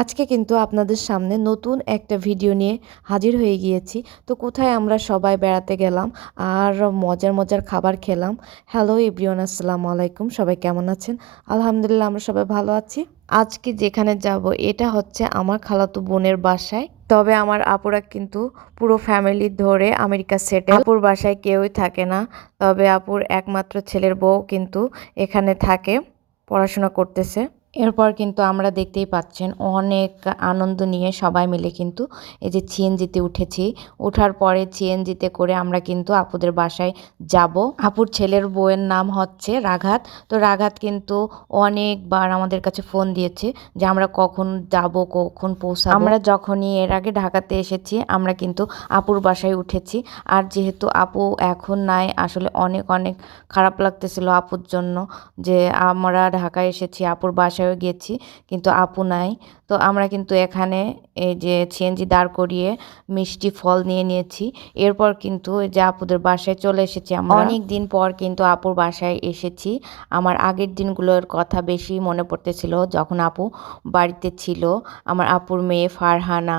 আজকে কিন্তু আপনাদের সামনে নতুন একটা ভিডিও নিয়ে হাজির হয়ে গিয়েছি। তো কোথায় আমরা সবাই বেড়াতে গেলাম আর মজার মজার খাবার খেলাম। হ্যালো এভরিওয়ান আসসালামু আলাইকুম। সবাই কেমন আছেন? আলহামদুলিল্লাহ, আমরা সবাই ভালো আছি। আজকে যেখানে যাব, এটা হচ্ছে আমার খালাতো বোনের বাসায়। তবে আমার আপুরা কিন্তু পুরো ফ্যামিলি ধরে আমেরিকা সেটে আপুর বাসায় কেউই থাকে না। তবে আপুর একমাত্র ছেলের বউ কিন্তু এখানে থাকে, পড়াশোনা করতেছে। এরপর কিন্তু আমরা দেখতেই পাচ্ছেন অনেক আনন্দ নিয়ে সবাই মিলে কিন্তু এই যে সিএনজিতে উঠেছি। ওঠার পরে সিএনজিতে করে আমরা কিন্তু আপুদের বাসায় যাব। আপুর ছেলের বউয়ের নাম হচ্ছে রাঘাত। তো রাঘাত কিন্তু অনেকবার আমাদের কাছে ফোন দিয়েছে যে আমরা কখন যাব, কখন পৌঁছাবো। আমরা যখনই এর আগে ঢাকাতে এসেছি, আমরা কিন্তু আপুর বাসায় উঠেছি। আর যেহেতু আপু এখন নাই, আসলে অনেক অনেক খারাপ লাগতেছিল আপুর জন্য যে আমরা ঢাকায় এসেছি, আপুর বাসায় বাসায়ও গেছি কিন্তু আপু নাই। তো আমরা কিন্তু এখানে এই যে সিএনজি দাঁড় করিয়ে মিষ্টি ফল নিয়ে নিয়েছি। এরপর কিন্তু যে আপুদের বাসায় চলে এসেছি আমরা। অনেক দিন পর কিন্তু আপুর বাসায় এসেছি। আমার আগের দিনগুলোর কথা বেশি মনে পড়তেছিল। যখন আপু বাড়িতে ছিল, আমার আপুর মেয়ে ফারহানা,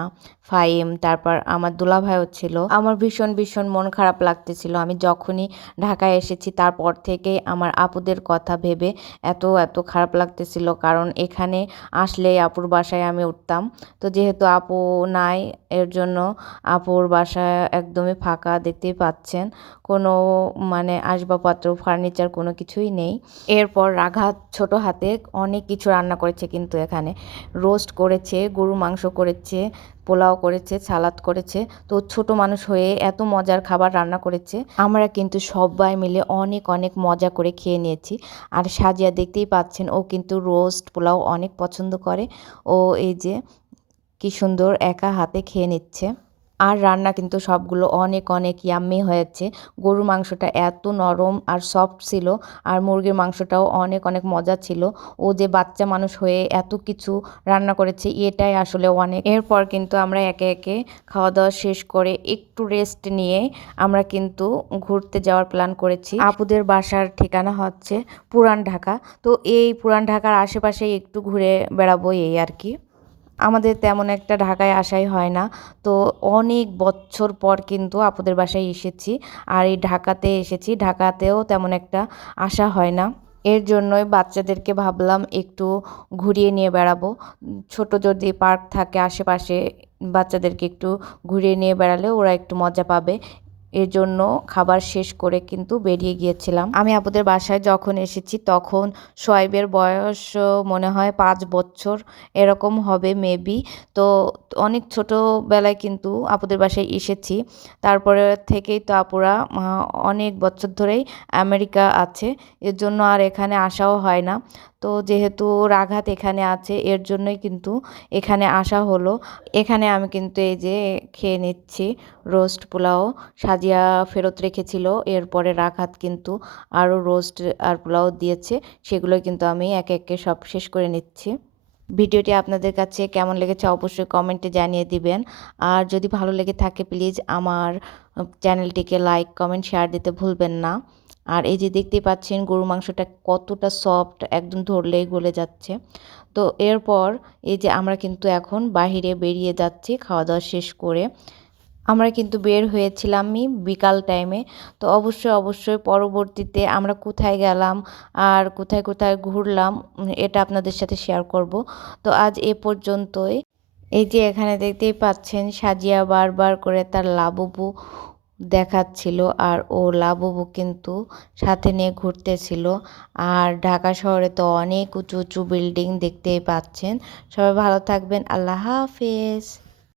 ফাইম, তারপর আমার দুলাভাইও ছিল। আমার ভীষণ ভীষণ মন খারাপ লাগতেছিল। আমি যখনই ঢাকায় এসেছি, তারপর থেকে আমার আপুদের কথা ভেবে এত এত খারাপ লাগতেছিল। কারণ এখানে আসলে আপুর বাসায় আমি উঠতাম। তো যেহেতু আপু নাই, এর জন্য আপুর বাসা একদমই ফাঁকা দেখতেই পাচ্ছেন। কোনো মানে আসবাবপত্র, ফার্নিচার কোনো কিছুই নেই। এরপর রাঘা ছোট হাতে অনেক কিছু রান্না করেছে কিন্তু এখানে। রোস্ট করেছে গরু মাংস করেছে পোলাও করেছে, সালাদ করেছে। তো ছোট মানুষ হয়ে এত মজার খাবার রান্না করেছে। আমরা কিন্তু সবাই মিলে অনেক অনেক মজা করে খেয়ে নিয়েছি। আর সাজিয়া দেখতেই পাচ্ছেন, ও কিন্তু রোস্ট পোলাও অনেক পছন্দ করে। ও এই যে কি সুন্দর একা হাতে খেয়ে নিচ্ছে। আর রান্না কিন্তু সবগুলো অনেক অনেক ইয়াম্মি হয়েছে। গরুর মাংসটা এত নরম আর সফট ছিল আর মুরগির মাংসটাও অনেক অনেক মজা ছিল। ও যে বাচ্চা মানুষ হয়ে এত কিছু রান্না করেছে এটাই আসলে অনেক। এরপর কিন্তু আমরা একে একে খাওয়া দাওয়া শেষ করে একটু রেস্ট নিয়ে আমরা কিন্তু ঘুরতে যাওয়ার প্ল্যান করেছি। আপুদের বাসার ঠিকানা হচ্ছে পুরান ঢাকা। তো এই পুরান ঢাকার আশেপাশে একটু ঘুরে বেড়াবো এই আর কি। আমাদের তেমন একটা ঢাকায় আসাই হয় না। তো অনেক বছর পর কিন্তু আপুদের বাসায় এসেছি। আর এই ঢাকাতে এসেছি। ঢাকাতেও তেমন একটা আসা হয় না। এর জন্যই বাচ্চাদেরকে ভাবলাম একটু ঘুরিয়ে নিয়ে বেড়াবো। ছোট যদি পার্ক থাকে আশেপাশে বাচ্চাদেরকে একটু ঘুরিয়ে নিয়ে বেড়ালে ওরা একটু মজা পাবে। এর জন্য খাবার শেষ করে কিন্তু বেরিয়ে গিয়েছিলাম। আমি আপুদের বাসায় যখন এসেছি তখন সোয়াইবের বয়স মনে হয় পাঁচ বছর এরকম হবে মেবি তো অনেক ছোটোবেলায় কিন্তু আপুদের বাসায় এসেছি। তারপরে থেকেই তো আপুরা অনেক বছর ধরেই আমেরিকা আছে। এর জন্য আর এখানে আসাও হয় না। তো যেহেতু রাঘাত এখানে আছে, এর জন্যই কিন্তু এখানে আসা হলো। এখানে আমি কিন্তু এই যে খেয়ে নিচ্ছি রোস্ট পোলাও। সাজিয়া ফেরত রেখেছিল, এরপরে রাঘাত কিন্তু আরও রোস্ট আর পোলাও দিয়েছে সেগুলো কিন্তু আমি একে একে সব শেষ করে নিচ্ছি। ভিডিওটি আপনাদের কাছে কেমন লেগেছে অবশ্যই কমেন্টে জানিয়ে দিবেন। আর যদি ভালো লেগে থাকে, প্লিজ আমার চ্যানেলটিকে লাইক, কমেন্ট, শেয়ার দিতে ভুলবেন না। আর এই যে দেখতেই পাচ্ছেন গরু মাংসটা কতটা সফট একদম ধরলেই গলে যাচ্ছে। তো এরপর এই যে আমরা কিন্তু এখন বাহিরে বেরিয়ে যাচ্ছি খাওয়া দাওয়া শেষ করে। আমরা কিন্তু বের হয়েছিলামই বিকাল টাইমে তো অবশ্যই অবশ্যই পরবর্তীতে আমরা কোথায় গেলাম আর কোথায় কোথায় ঘুরলাম এটা আপনাদের সাথে শেয়ার করব। তো আজ এ পর্যন্তই। এই যে এখানে দেখতেই পাচ্ছেন সাজিয়া বারবার করে তার লাববু দেখাচ্ছিল আর ও লাববু কিন্তু সাথে নিয়ে ঘুরতেছিল। আর ঢাকা শহরে তো অনেক উঁচু উঁচু বিল্ডিং দেখতেই পাচ্ছেন। সবাই ভালো থাকবেন। আল্লাহ হাফেজ।